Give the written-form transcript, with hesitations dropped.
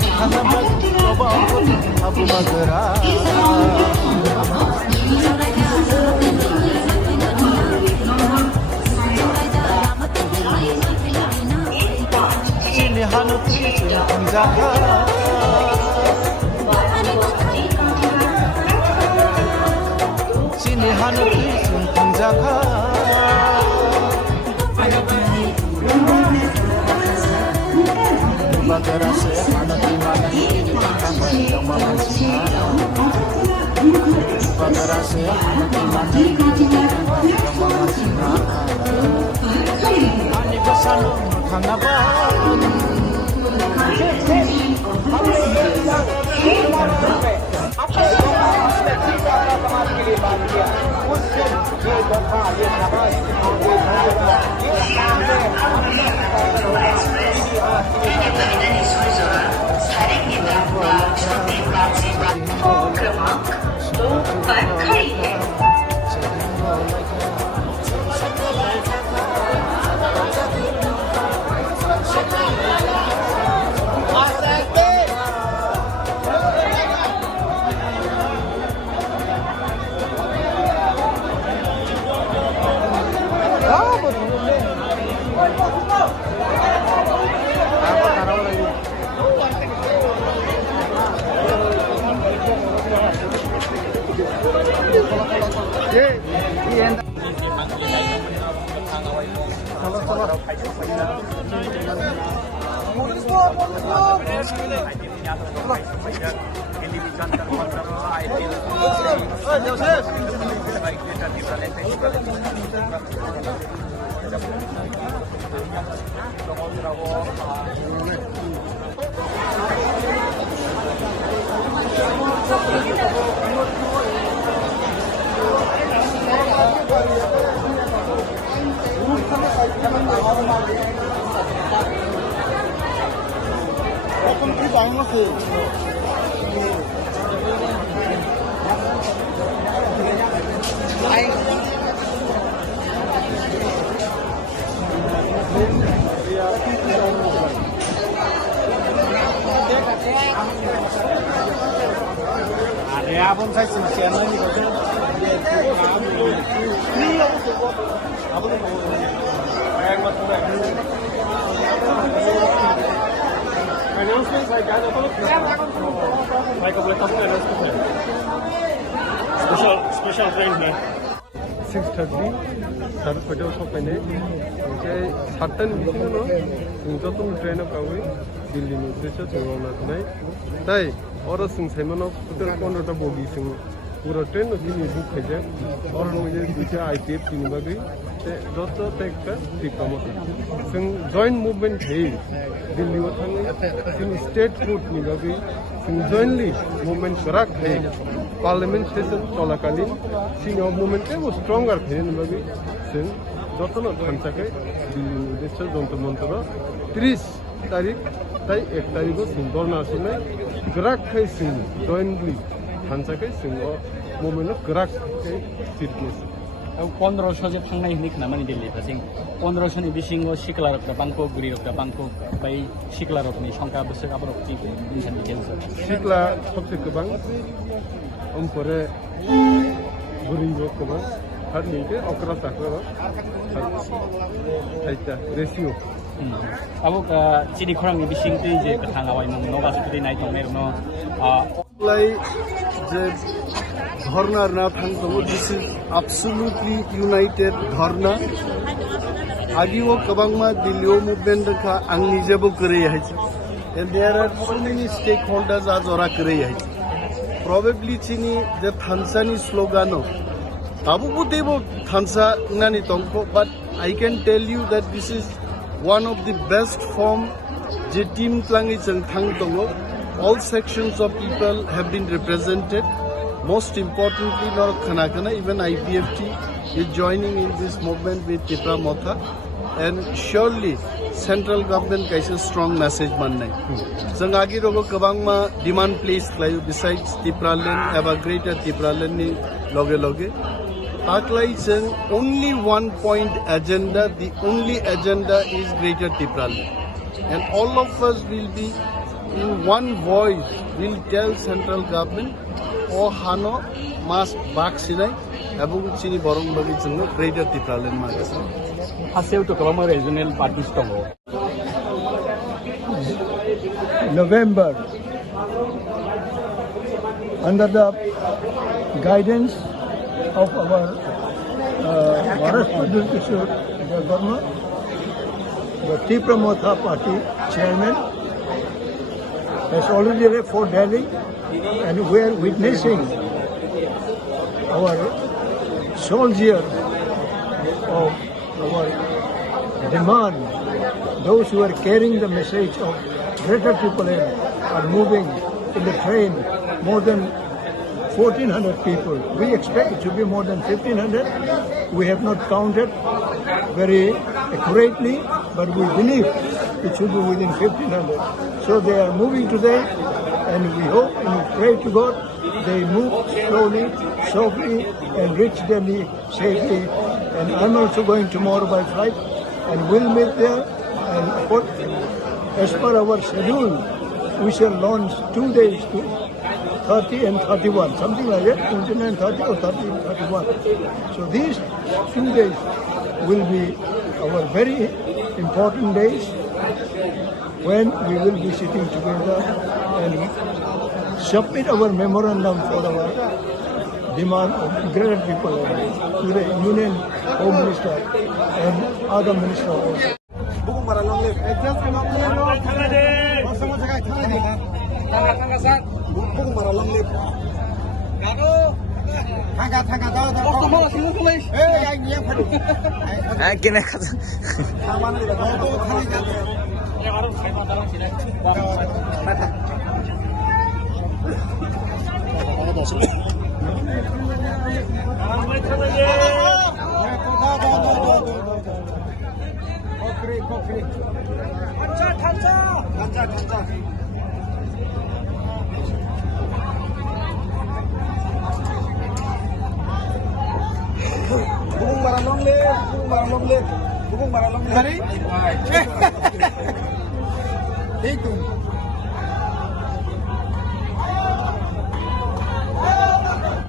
mukhanabak coba abu magara sini hanu tuju penjaga sini hanu tuju penjaga Bagara saya hanu timana ini tambah yang manusia Bagara saya hanu timana ini yang manusia Ani besano mukhanaba क्रमांक 2 पर खड़ी है Abang saya siapa ni? Special train है 6:30 साढ़े 6 सफैनाय ओमफ्राय 7टानि बिथिङाव जों जतन ट्रेनआव गावै दिल्लीनि उद्देश्य जोंना थानाय ताई और जों साइमनाव टोटल 15टा बगी जों पूरा ट्रेन दिनै बुक खायजा और मुझे दुइटा आईटीएफ नि बागै जत टेकटा टिपामत जों जॉइंट मूवमेंट है दिल्लीआव थाङै जों स्टेट फुड नि बागै जों जॉइंटली मूवमेंट करा है पार्लियामेंट सेशन चलाकालीन सिङाव मूवमेंट को स्ट्रंगर खायनि बागै जों जतन थांजाखै दिल्लीनि उद्देश्य जन्तर मन्तर 30 तारिख ताई 1 तारिखआव जों धरना सुनाय गराखै जों जॉइंटली थांजाखै जों मूवमेंट गराखै सिटनेस 1500 जे थांनाय होननाय खोनामानि दिल्ली फासिं 1500 नि बिसिङाव सिकलारफ्रा बांको गुरिरफ्रा बांको बाय सिकलारफोरनि संख्या बोसोर आबरफोरनि मिशन डिटेल्स सिकला सबसे गोबां ओमफ्राय गुरिबो गोबां आरो नैबे अकरा साखरा आइता रेशियो अब चिनि खरांनि बिसिं दै जे थाङाबाय न'बा सुदि नाय दंनाय न लाई जे धरना ना थांतो दिस इज एब्सोल्युटली यूनाइटेड धरना आगिओ कबांमा दिल्लीओ मूवमेंट का आंनि जेबो करे है and there are so many stakeholders आज ओरा करे है प्रोबेबली चिनी जे थानसानी स्लोगानो ताबुबो देबो थानसा नानि तंको but I can tell you that this is one of the best form je team tlangi jeng thang tongo all sections of people have been represented most importantly nor khana even IPFT is joining in this movement with Tipra Motha and surely central government kaisa strong message mannai jeng agi rogo kabang ma demand place klayu besides Tipra land have a greater Tipra land ni loge Taklai saying only 1 point agenda, the only agenda is Greater Tipra. And all of us will be in one voice will tell central government o hano must vaccinate এবং চিনি বরং বাগির জন্য greater Tripuraland মাগেছে 하세요도 그러면 리저널 파티스도 November, under the guidance of our Maharashtra District Government, the Tripura Motha Party chairman has already left for Delhi, and we are witnessing our soldier of our demand. Those who are carrying the message of Greater Tripura are moving in the train, more than 1,400 people. We expect it to be more than 1,500. We have not counted very accurately, but we believe it should be within 1,500. So they are moving today, and we hope and we pray to God they move slowly, softly, and reach Delhi safely. And I'm also going tomorrow by flight, and we'll meet there. And as per our schedule, we shall launch 2 days, 30 and 31, something like that, 29, 30 or 30, 31. So these 2 days will be our very important days when we will be sitting together and submit our memorandum for our demand of Greater Tripura to the Union Home Minister and other ministers also. Bugung maralong le.